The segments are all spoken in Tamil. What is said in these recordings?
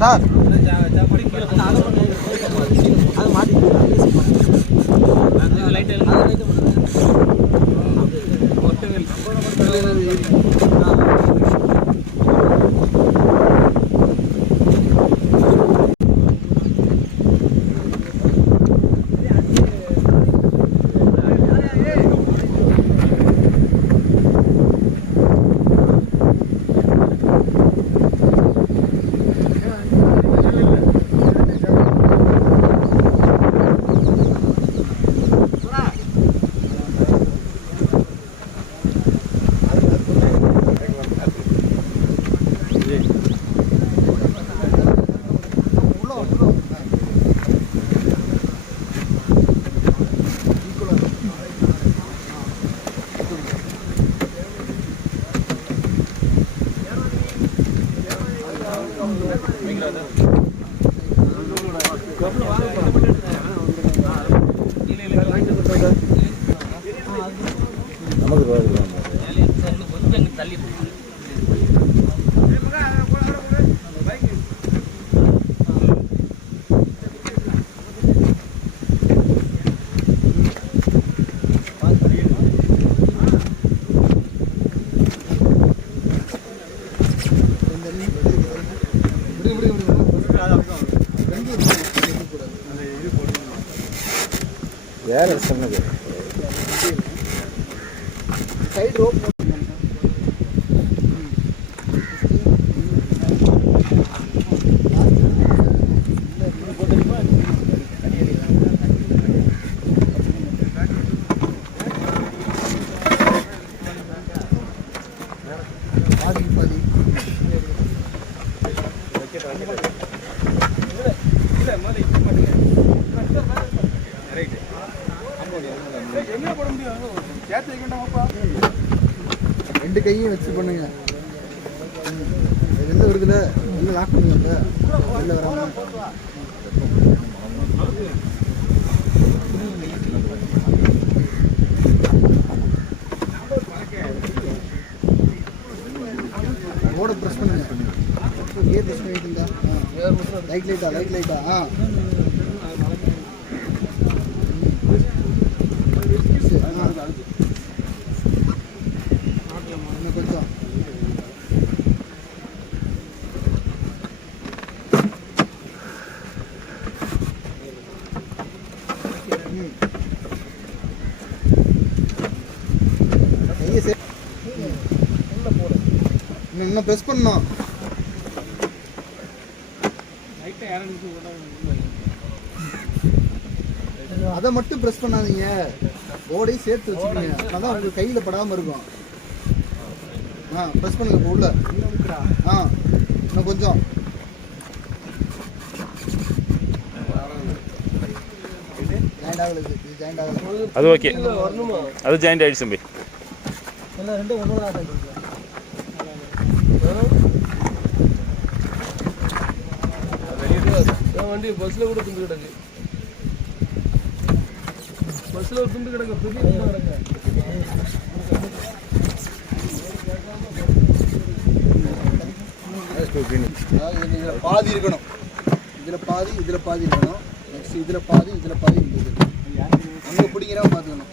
சார் அது மாட்டி यार समझ साइड रोप ரெண்டு கையும் வச்சு பண்ணுங்க. வெளில வருதுல வெளில லாக் பண்ணுங்க. வெளில வராம ஓட பிரஸ் பண்ணுங்க. ஏ பிரஸ் பண்ணிட்டீங்க. லைட் லைட்டா இன்னும் ப்ரெஸ் பண்ணணும். அதை மட்டும் ப்ரெஸ் பண்ணாதீங்க, போர்டையும் சேர்த்து வச்சுக்கோங்க. அதான் உங்களுக்கு கையில் படாமல் இருக்கும். ப்ரெஸ் பண்ணுங்க. இப்போ உள்ள இன்னும் கொஞ்சம் அது ஓகே, அது ஜாயிண்ட் ஆயிடுச்சு தம்பி. ரெண்டும் ஒன்றா வண்டி பஸ்ஸில் கூட துண்டு கிடக்கு. பஸ்ஸில் ஒரு துண்டு கிடக்கு. இதில் பாதி இருக்கணும். இதில் பாதி இருக்கணும். நெக்ஸ்ட் இதில் பாதி அங்கே பிடிக்கிறவங்க பார்த்துக்கணும்.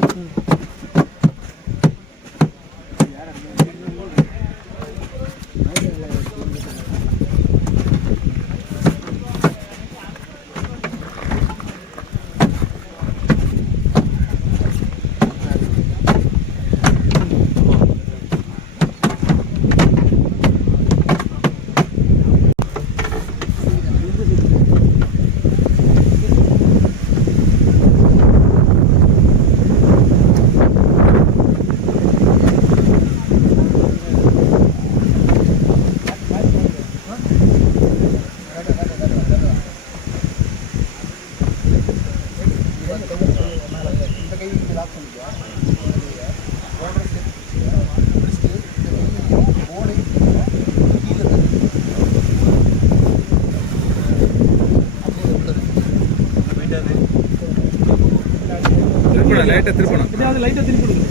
லைட்டா திருப்பணும். இதாவது லைட்டா திருப்பி விடுங்க.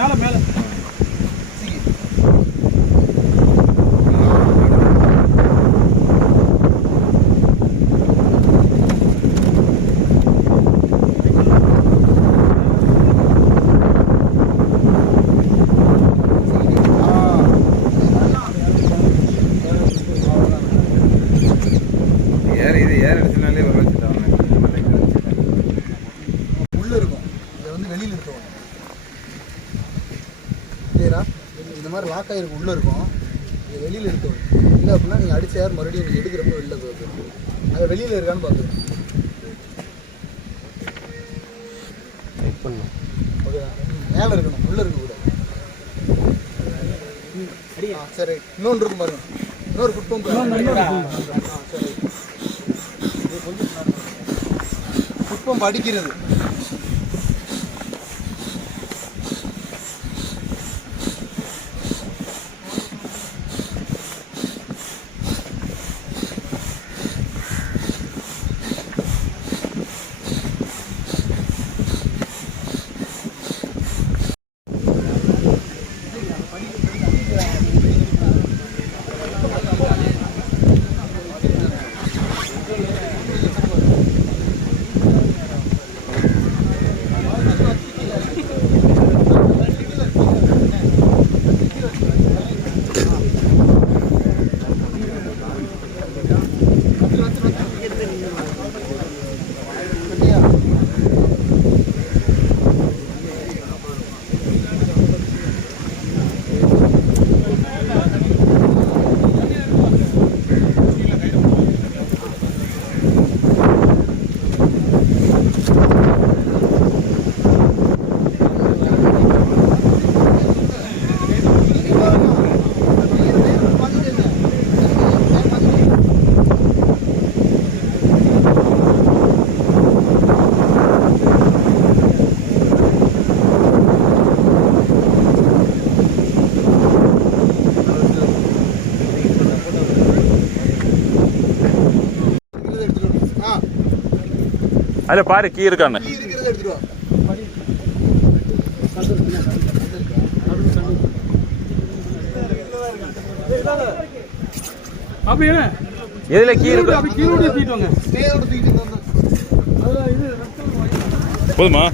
மேல மேல வெளியில் எடுத்துவாங்க. சரியா? இந்த மாதிரி லாக் ஆகிருக்கு உள்ளே இருக்கும், இது வெளியில் எடுத்துவாங்க. இல்லை அப்படின்னா நீங்கள் அடிச்ச யார் மறுபடியும் நீங்கள் எடுக்கிறப்ப வெளில போகுது. அது வெளியில் இருக்கான்னு பார்த்துக்கணும். ஓகே, மேலே இருக்கணும், உள்ளே இருக்கக்கூடாது. சரி, இன்னொன்று இருக்கும் பாருங்க, இன்னொரு குட்பம். சரி, குட்பம் அடிக்கிறது. அதில் பாரு கீ இருக்கான்னு. எதுல கீ இருக்கு? போதுமா?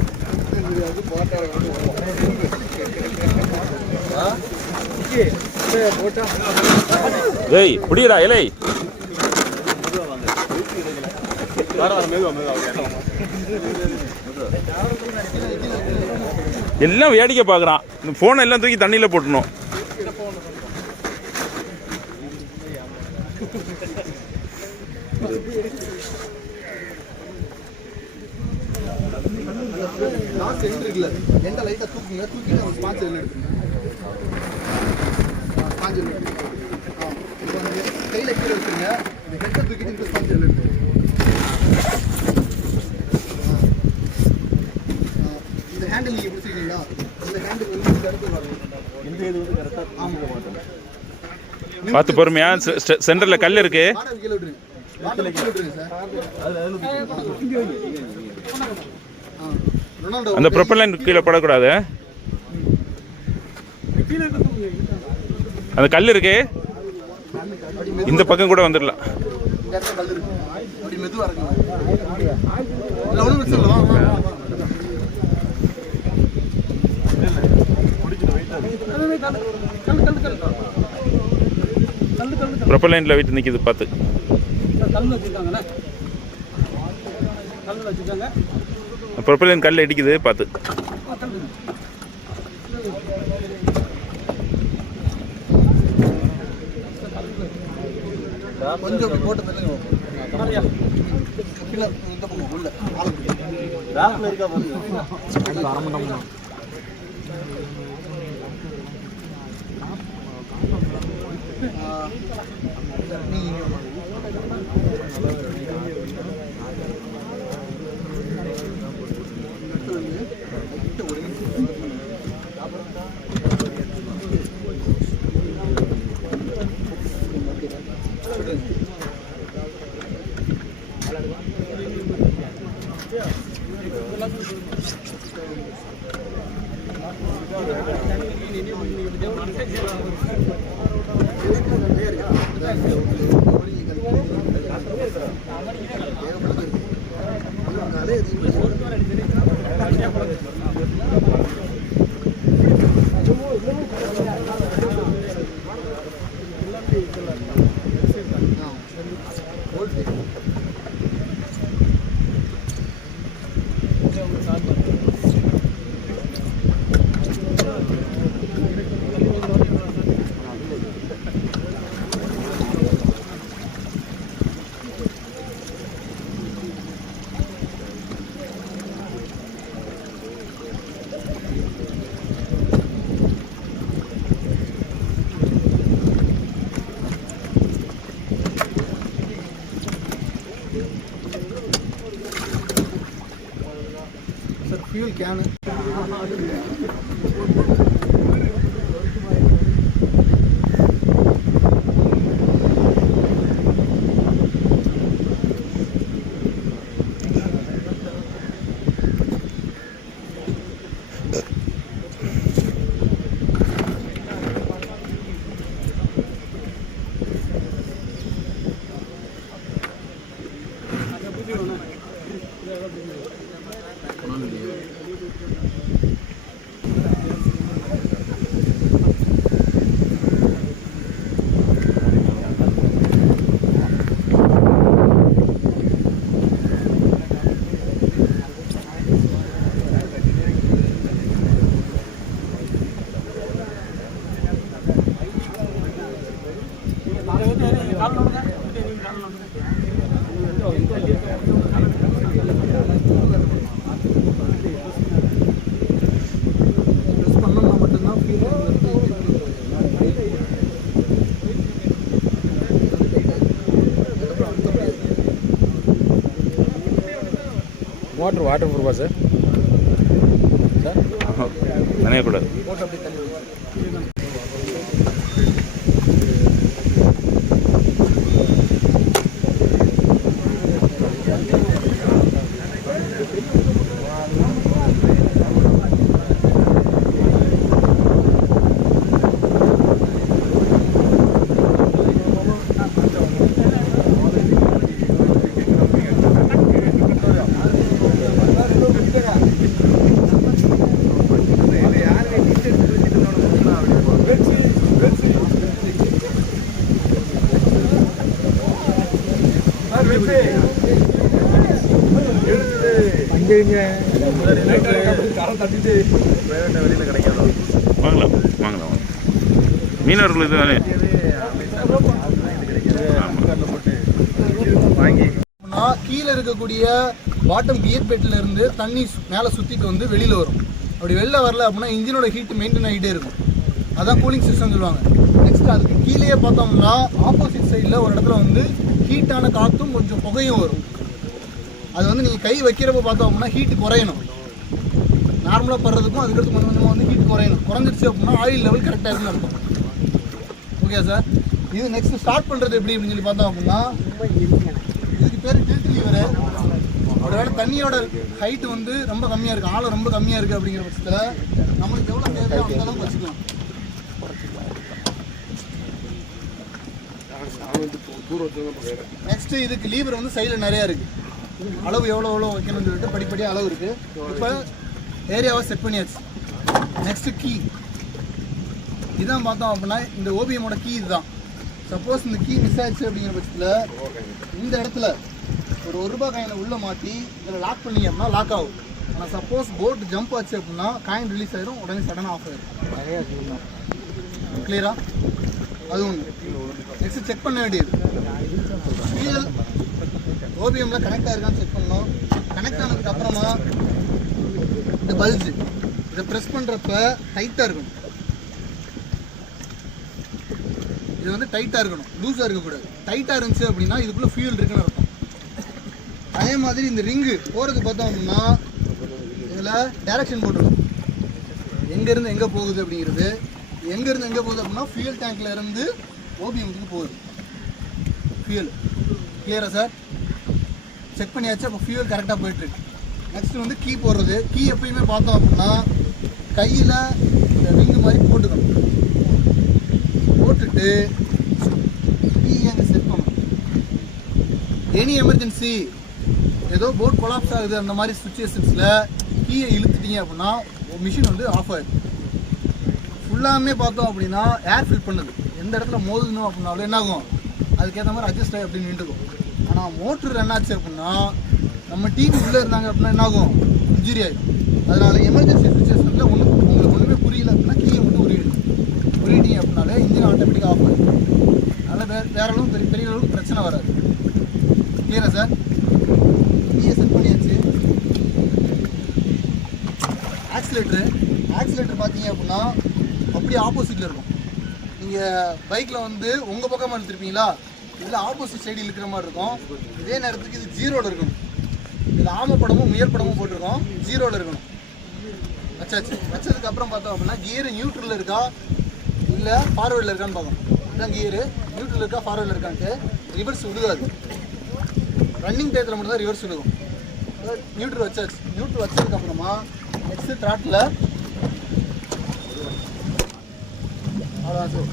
ஏய் புடிடா இலை. எல்லாம் வேடிக்கை பார்க்குறான். இந்த ஃபோனை எல்லாம் தூக்கி தண்ணியில் போட்டணும். கையில் கீழே வச்சுருங்க. இந்த ஹெட்டை தூக்கிட்டு இந்த ஸ்பான்சர் எடுத்து இந்த ஹேண்டில் நீங்கள் பிடிச்சிருக்கீங்களா? இந்த ஹேண்டில் வந்து இந்த இடத்துல வரும். இந்த இது வந்து கரெக்டாக ஆமாம் மாட்டோம். பார்த்து பொறுமையா. சென்டரில் கல் இருக்கு. கீழே விட்டுருங்க. கீழே விட்டுருங்க சார். அந்த ப்ரொப்பல்லர் கீழே படக்கூடாது. அந்த கல் இருக்கு. இந்த பக்கம் கூட வந்துடலாம். ப்ரொப்பல்லர்ல வெயிட் நிக்குது பார்த்து. ப்ரொப்பல்லர் கல்ல இடிக்குது பார்த்து. கொஞ்சம் போட்டு தள்ளுங்க. Oil can. வாட்டர் ப்ரூஃபா சார்? நனையக்கூடாது. வாங்கலாம் வாங்கலாம். மீனவர்கள் இதுதானே கீழே இருக்கக்கூடிய பாட்டம் கியர் பெட்டில் இருந்து தண்ணி மேலே சுற்றிட்டு வந்து வெளியில் வரும். அப்படி வெளில வரல அப்படின்னா இன்ஜினோட ஹீட் மெயின்டைன் ஆகிட்டே இருக்கும். அதான் கூலிங் சிஸ்டம் சொல்லுவாங்க. நெக்ஸ்ட் அதுக்கு கீழேயே பார்த்தோம்னா ஆப்போசிட் சைடில் ஒரு இடத்துல வந்து ஹீட்டான காற்றும் கொஞ்சம் புகையும் வரும். அது வந்து நீங்கள் கை வைக்கிறப்ப பார்த்தோம் அப்படின்னா ஹீட்டு குறையணும். நார்மலாக படுறதுக்கும் அதுக்கடுத்து கொஞ்சம் கொஞ்சமாக வந்து ஹீட் குறையணும். குறைஞ்சிருச்சு அப்படின்னா ஆயில் லெவல் கரெக்டாக இருக்குன்னு அர்த்தம். Okay sir. இது நெக்ஸ்ட் ஸ்டார்ட் பண்ணுறது எப்படி அப்படின்னு சொல்லி பார்த்தோம் அப்படின்னா இதுக்கு பேர் டில்ட் லீவரு. ஒருவேளை தண்ணியோட ஹைட்டு வந்து ரொம்ப கம்மியாக இருக்குது, ஆழம் ரொம்ப கம்மியாக இருக்குது அப்படிங்கிற பட்சத்தில் நம்மளுக்கு எவ்வளோ தேவையோ அந்த அளவுக்கு வச்சுக்கலாம். நெக்ஸ்ட் இதுக்கு லீவர் வந்து சைடில் நிறையா இருக்குது. அளவு எவ்வளோ வைக்கணும்னு சொல்லிட்டு படிப்படியாக அளவு இருக்குது. இப்போ ஏரியாவை செட் பண்ணியாச்சு. நெக்ஸ்ட்டு கீ இதான் பார்த்தோம் அப்படின்னா இந்த ஓபிஎம்மோட கீ இதுதான். சப்போஸ் இந்த கீ மிஸ் ஆயிடுச்சு அப்படிங்கிற பட்சத்தில் இந்த இடத்துல ஒரு ₹1 காயினை உள்ளே மாட்டி இதில் லாக் பண்ணி அப்படின்னா லாக் ஆகும். ஆனால் சப்போஸ் போட் ஜம்ப் ஆச்சு அப்படின்னா காயின் ரிலீஸ் ஆயிரும், உடனே சடனாக ஆஃப் ஆயிடும். கிளியரா? அது ஒன்று. நெக்ஸ்ட் செக் பண்ண வேண்டியது ஃபியூயல் ஓபிஎம்மில் கனெக்ட் ஆகிருக்கான்னு செக் பண்ணணும். கனெக்ட் ஆனதுக்கு அப்புறமா இந்த பல்ஜு இதை ப்ரெஸ் பண்ணுறப்ப டைட்டாக இருக்கணும். இது வந்து டைட்டாக இருக்கணும், லூஸாக இருக்கக்கூடாது. டைட்டாக இருந்துச்சு அப்படின்னா இதுக்குள்ளே ஃபியூல் இருக்குன்னு அர்த்தம். அதே மாதிரி இந்த ரிங்கு போகிறது பார்த்தோம் அப்படின்னா இதில் டைரக்ஷன் போட்டுருக்கோம், எங்கேருந்து எங்கே போகுது அப்படிங்கிறது. எங்கேருந்து எங்கே போகுது அப்படின்னா ஃபியூல் டேங்க்கில் இருந்து ஓபிஎம்க்கு போகுது ஃபியூல். கிளியரா சார்? செக் பண்ணியாச்சு. அப்போ ஃபியூல் கரெக்டாக போயிட்டுருக்கு. நெக்ஸ்ட் வந்து கீ போடுறது. கீ எப்பயுமே பார்த்தோம் அப்படின்னா கையில் இந்த ரிங்கு மாதிரி போட்டுக்கணும். போட்டுட்டு கீயை அங்கே செட் பண்ணணும். எனி எமர்ஜென்சி ஏதோ போட் கொலாப்ஸ் ஆகுது அந்த மாதிரி சுச்சுவேஷன்ஸில் கீயை இழுத்துட்டீங்க அப்படின்னா மிஷின் வந்து ஆஃப் ஆகிடும். ஃபுல்லாமே பார்த்தோம் அப்படின்னா ஏர் ஃபில் பண்ணுது. எந்த இடத்துல மோதுணும் அப்படின்னாலும் என்னாகும், அதுக்கேற்ற மாதிரி அட்ஜஸ்ட் ஆகி அப்படின்னு நின்றுக்கும். ஆனால் மோட்ரு ரன் ஆச்சு அப்படின்னா நம்ம டிவி உள்ளே இருந்தாங்க அப்படின்னா என்னாகும், இன்ஜுரி ஆகிடும். அதனால் எமர்ஜென்சி சுச்சுவேஷனில் உங்களுக்கு ஒன்றுமே புரியல அப்படின்னா கீயை மட்டும் உருவிட்டீங்க அப்படின்னாலே இன்ஜின் ஆட்டோமேட்டிக்காக ஆஃப் ஆகிடும். அதனால் வேற அளவுக்கு பெரிய அளவுக்கு பிரச்சனை வராது. கிளியரா சார்? கீயை செட் பண்ணியாச்சு. ஆக்சிலேட்டர் பார்த்தீங்க அப்படின்னா அப்படியே ஆப்போசிட்டில் இருக்கும். நீங்கள் பைக்கில் வந்து உங்கள் பக்கமாக இழுத்துருப்பீங்களா, இதில் ஆப்போசிட் சைடு இழுக்கிற மாதிரி இருக்கும். இதே நேரத்துக்கு இது 0வில் இருக்கணும். இதில் ஆமப்படமும் முயற்படமும் போட்டிருக்கோம், 0வில் இருக்கணும். வச்சாச்சு. வச்சதுக்கப்புறம் பார்த்தோம் அப்படின்னா கியர் நியூட்ரலில் இருக்கா இல்லை ஃபார்வேர்டில் இருக்கான்னு பார்க்கணும். இதுதான் கியரு, நியூட்ரல் இருக்கா ஃபார்வேர்டில் இருக்கான்ட்டு. ரிவர்ஸ் விழுகாது, ரன்னிங் டயத்தில் மட்டும் தான் ரிவர்ஸ் விழுகும். நியூட்ரல் வச்சாச்சு. நியூட்ரல் வச்சதுக்கப்புறமா நெக்ஸ்ட்டு த்ராட்டில் அவ்வளோதான் சார்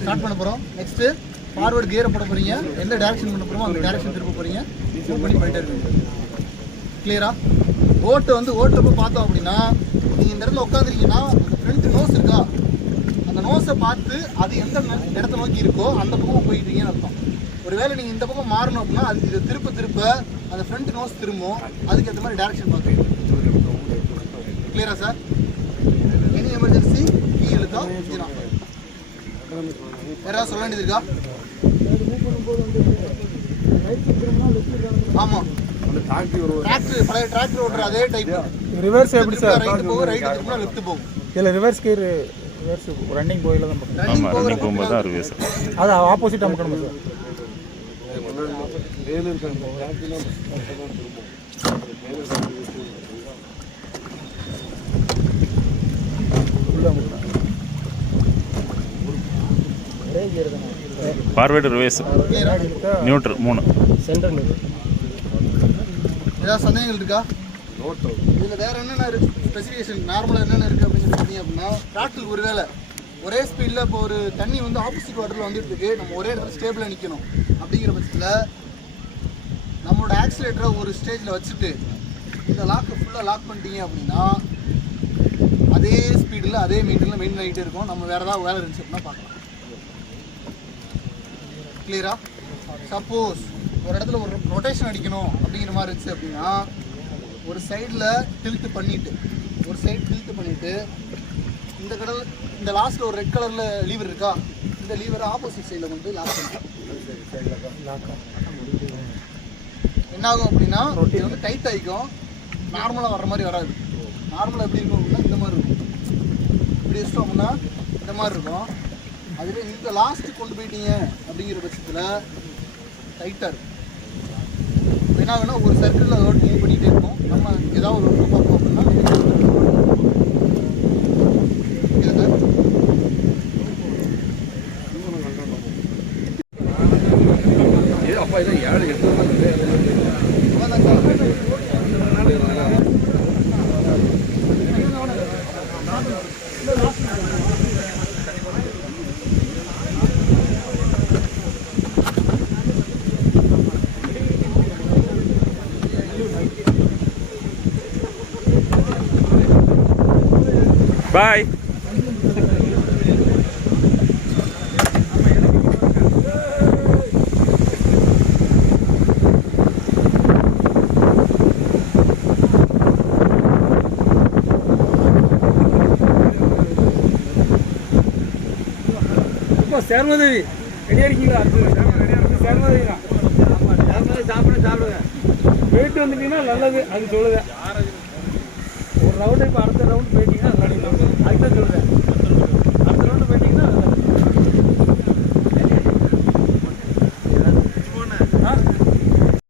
ஸ்டார்ட் பண்ண போகிறோம். நெக்ஸ்ட்டு ஃபார்வர்டு கியரை போட போகிறீங்க. எந்த டேரக்ஷன் பண்ண போகிறோமோ அந்த டேரக்ஷன் திருப்ப போகிறீங்க. மூவ் பண்ணி போயிட்டே இருக்கீங்க. கிளியரா? ஓட்டுறப்ப பார்த்தோம் அப்படின்னா நீங்கள் இந்த இடத்துல உட்காந்துருக்கீங்கன்னா அந்த ஃப்ரண்ட் நோஸ் இருக்கா, அந்த நோஸை பார்த்து அது எந்த இடத்த நோக்கி இருக்கோ அந்த பக்கம் போயிட்டீங்கன்னு அர்த்தம். ஒருவேளை நீங்கள் இந்த பக்கம் மாறணும் அப்படின்னா அதுக்கு இதை திருப்ப அந்த ஃப்ரண்ட் நோஸ் திரும்பும். அதுக்கேற்ற மாதிரி டேரக்ஷன் பார்க்குறீங்க. கிளியரா சார்? எனி எமர்ஜென்சி கீ இழுத்தா இன்ஜின் ஆஃப் ஆகும். வேற ஏதாவது சொல்ல வேண்டியது இருக்கா? ஆமாம், பழைய டிராக்டர் ஓட்டுற அதே டைப். ரிவர்ஸ் எப்படி சார்? ரைட் போகும், ரைட் திரும்பினா லெஃப்ட் போகும். இல்லை ரிவர்ஸ் கியர் ரிவர்ஸ் ரன்னிங் போயில தான் பண்ணுறோம். ரன்னிங் போகும்போது தான் ரிவர்ஸ். அது ஆப்போசிட் அமுக்கணும் sir. Forward reverse neutral 3 centre. ஏதாவது சந்தேகங்கள் இருக்கா? இதில் வேறு என்னென்ன ஸ்பெசிஃபிகேஷன் நார்மலாக என்னென்ன இருக்குது அப்படின்னு பார்த்தீங்க அப்படின்னா, டிராக்டர் ஒருவேளை ஒரே ஸ்பீடில் இப்போ ஒரு தண்ணி வந்து ஆப்போசிட் வாட்டரில் வந்துட்டு இருக்கு, நம்ம ஒரே இடத்துல ஸ்டேபிளாக நிற்கணும். அப்படிங்கிற பட்சத்தில் நம்மளோட ஆக்சிலேட்டரை ஒரு ஸ்டேஜில் வச்சுட்டு இந்த லாக்கை ஃபுல்லாக லாக் பண்ணிட்டீங்க அப்படின்னா அதே ஸ்பீடில் அதே மெயின்டெயினில் மெயின்டைன் ஆகிட்டே இருக்கும். நம்ம வேறு ஏதாவது வேலை இருந்துச்சு அப்படின்னா பார்க்கலாம். கிளியரா? சப்போஸ் ஒரு இடத்துல ஒரு ரொட்டேஷன் அடிக்கணும் அப்படிங்கிற மாதிரி இருந்துச்சு அப்படின்னா ஒரு சைடில் டில்ட் பண்ணிவிட்டு இந்த கடல் இந்த லாஸ்ட்டில் ஒரு ரெட் கலரில் லீவர் இருக்கா, இந்த லீவரை ஆப்போசிட் சைடில் கொண்டு லாக் பண்ணிட்டோம். என்ன ஆகும் அப்படின்னா இது வந்து டைட் ஆகிக்கும். நார்மலாக வர்ற மாதிரி வராது. நார்மலாக எப்படி இருக்கும் அப்படின்னா இந்த மாதிரி இருக்கும். இப்படி வச்சிட்டோம் அப்படின்னா இந்த மாதிரி இருக்கும். அதுவே இந்த லாஸ்ட்டு கொண்டு போயிட்டீங்க அப்படிங்கிற பட்சத்தில் டைட்டாக இருக்கும். என்ன ஆகுனா ஒரு சர்க்கிளில் அதோட மூவ் பண்ணிகிட்டே இருக்கும். நம்ம ஏதாவது ஒரு பார்ப்போம் அப்படின்னா அப்பா இதை 7-8 பாய். சேர்மதேவி ரெடியாக இருக்கீங்களா? சேர்மதேவி தான் சாப்பிடுங்க. போயிட்டு வந்துட்டீங்கன்னா நல்லது. அது சொல்லுது ஒரு ரவுண்டு. இப்போ அடுத்த ரவுண்டு போயிட்டீங்கன்னா அதுதான் சொல்லுறேன்.